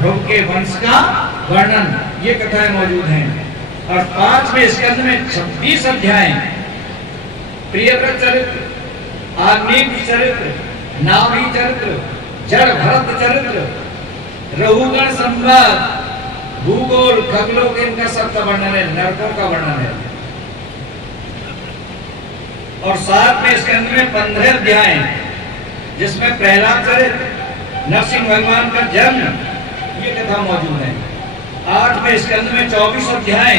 ध्रुव के वंश का वर्णन, ये कथाएं मौजूद हैं। और 5वें स्कंद में 26 अध्याय, प्रियव्रत चरित्र, आग्नेय चरित्र, नाभी चरित्र, जड़ भरत चरित्र, रघुगण संवाद, भूगोल, खगोलोक, इनका सबका वर्णन है, नरकों का वर्णन है। और 7वें स्कंद में 15 अध्याय, जिसमें प्रहलाद चरित्र, नरसिंह भगवान का जन्म, ये कथा मौजूद है। 8वें स्कंद में 24 अध्याय,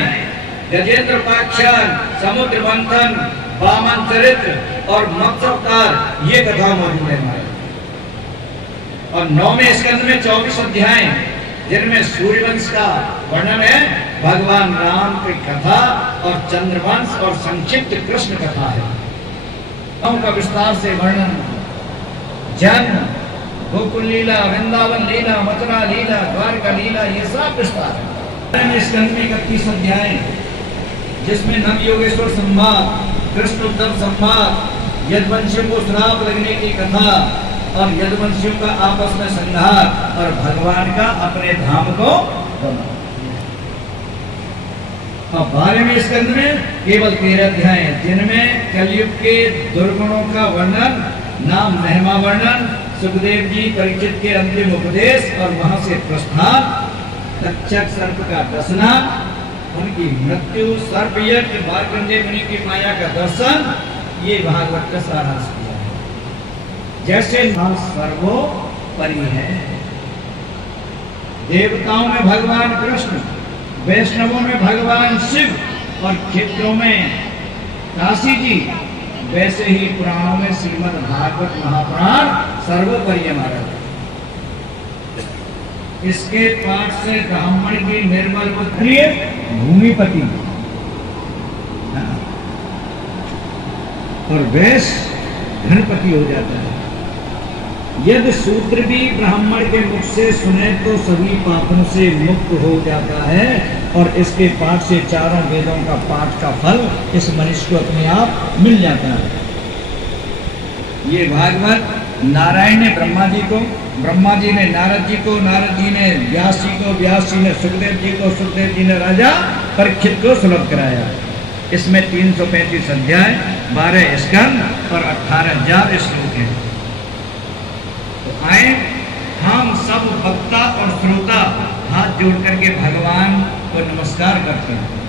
गजेंद्र उपाख्यान, समुद्र मंथन, वामन चरित्र और मत्स्य अवतार, ये कथा मौजूद है हमारे। और 9वें स्कंद में 24 अध्याय, जिनमें सूर्यवंश का वर्णन है, भगवान राम की कथा और चंद्रवंश और संक्षिप्त कृष्ण कथा है। उनका विस्तार से वर्णन, जन्म, गोकुल लीला, वृंदावन लीला, मथुरा लीला, द्वारका लीला, ये सब विस्तार है। स्कंद में 31 अध्याय, जिसमें नव योगेश्वर संवाद, कृष्ण उद्धव संवाद, यदुवंशियों को श्राप लगने की कथा और यदुवंशियों का आपस में संघार और भगवान का अपने धाम को बना। और 12वें स्कंद में केवल 13 अध्याय, जिनमें कलयुग के दुर्गुणों का वर्णन, नाम महिमा वर्णन, सुखदेव जी परीक्षित के अंतिम उपदेश और वहां से प्रस्थान, तक्षक सर्प का दसना, उनकी मृत्यु, सर्प यज्ञ, मार्कंडेय मुनि की माया का दर्शन, ये भागवत का सारांश किया है। जैसे नाम सर्वोपरि है, देवताओं में भगवान कृष्ण, वैष्णवों में भगवान शिव और क्षेत्रों में काशी जी, वैसे ही पुराणों में श्रीमद् भागवत महापुराण सर्वोपरि हमारा। इसके पाठ से ब्राह्मण की निर्मल बुद्धि भूमिपति और वैश्य धनपति हो जाता है। यदि सूत्र भी ब्राह्मण के मुख से सुने तो सभी पापों से मुक्त हो जाता है और इसके पाठ से चारों वेदों का पाठ का फल इस मनुष्य को अपने आप मिल जाता है। ये भागवत नारायण ने ब्रह्मा जी को, ब्रह्मा जी ने नारद जी को, नारद जी ने व्यास जी को, व्यास जी ने सुखदेव जी को, सुखदेव जी ने राजा परीक्षित को सुलभ कराया। इसमें 335 अध्याय, 12 स्कंद और 18,000 श्लोक हैं। तो आए हम सब वक्ता और श्रोता हाथ जोड़ करके भगवान को नमस्कार करते हैं।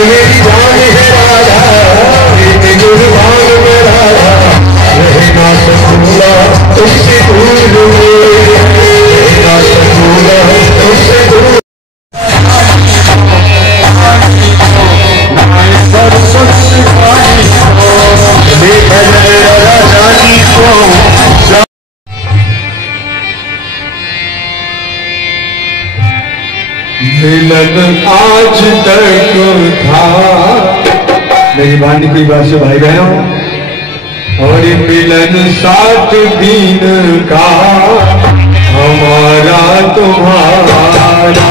मेरी जान है राधा, तेरे गुण भाग में वाल्मीकि वर्ष भाई बहनों, और मिलन 7 दिन का हमारा तुम्हारा,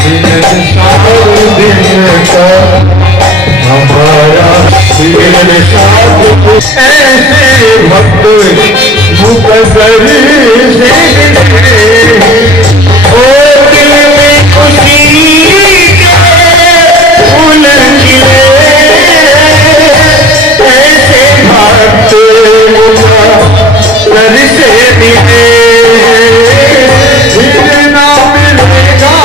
मिलन 7 दिन का हमारा, मिलन 7 ऐसे भक्त मुकद्दर से ओ दिल में खुशी के फूल खिले, ऐसे भक्त मुकद्दर से मिले, फिर ना मिलेगा।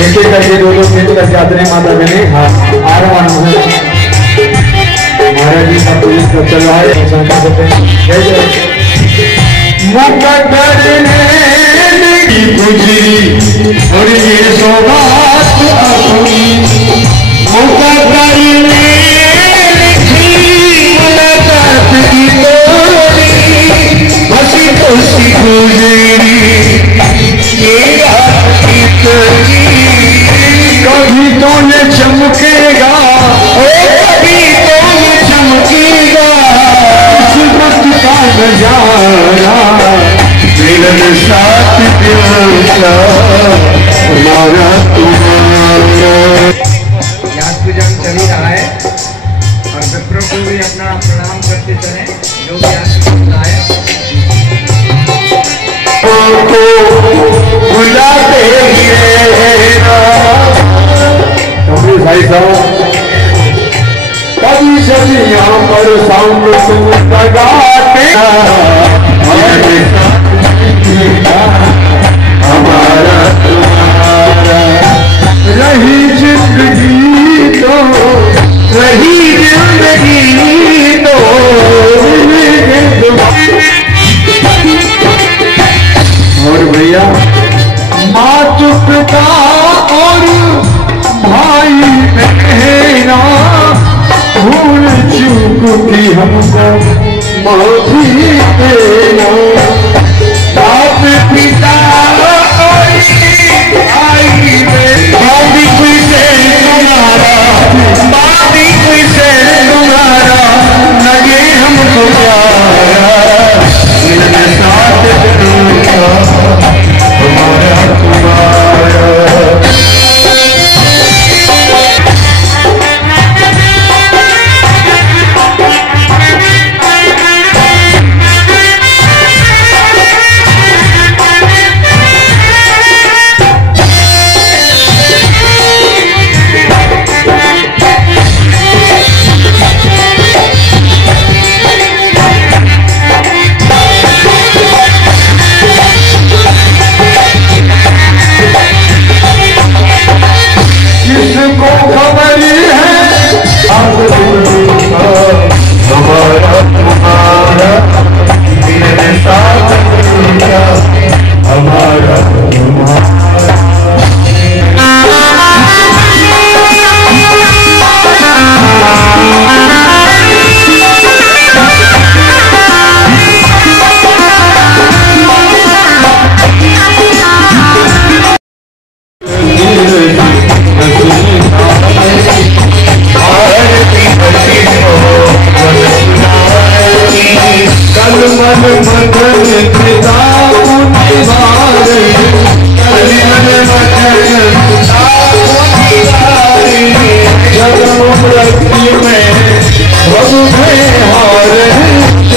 एक एक करके 2-2 मिनट का यात्रा माता बहने। हाँ आराम महाराज जी का पुलिस का चल रहा है। मुकद्दर ने गुजरी और ये सौगात अपनी, मुकद्दर ने लिखी मुलाकात की तोरी, हंसी खुशी गुजरी ये रात की तोरी, कभी तो ये चमकेगा कभी तो ये चमकेगा इस वक्त का नजारा, मिलन 7 दिन का हमारा तुम्हारा। याद पूजन चल ही रहा है और विप्रो को भी अपना प्रणाम करते चले जो भी आज है। बुलाते भाई साहब, कभी सदियों पर साउंड तुम लगाते, हमारा तुम्हारा रही जिंदगी तो, रही जिंदगी तो, और भैया माँ पिता और भाई बहना भूल चूक की हमको माफी देना, बाप पिता और भाई बाबी कोई से तुम्हारा, बाबी कोई से तुम्हारा लगे हमको प्यारा, मिलन 7 दिन का हमारा तुम्हारा। किसको खबर है हमारा तुम्हारा, मिलन 7 दिन का हमारा तुम्हारा। कल मन मगन पिता पुनिवारे, कल मन मगन पिता पुनिवारे, जन्म मृत्यु में प्रभु में हार,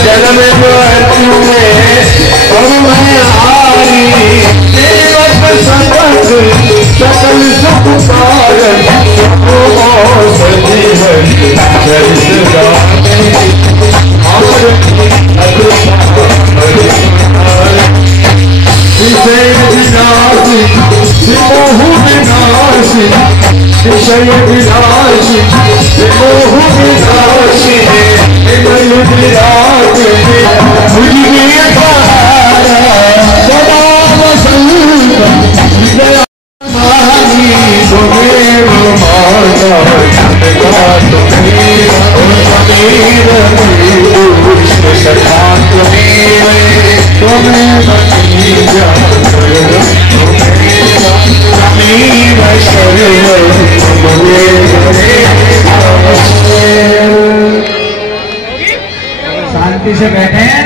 जन्म मृत्यु में प्रभु में हारी, सेवक संगत सकल सुख कारण, सुख सजीवन विषय विनाशी मोह विनाशी, विषय विनाशी मोह विनाशी, विराट मुझे सदा वसंत महानी तुम्हें माता सखा तुम्हें शांति से बैठे हैं।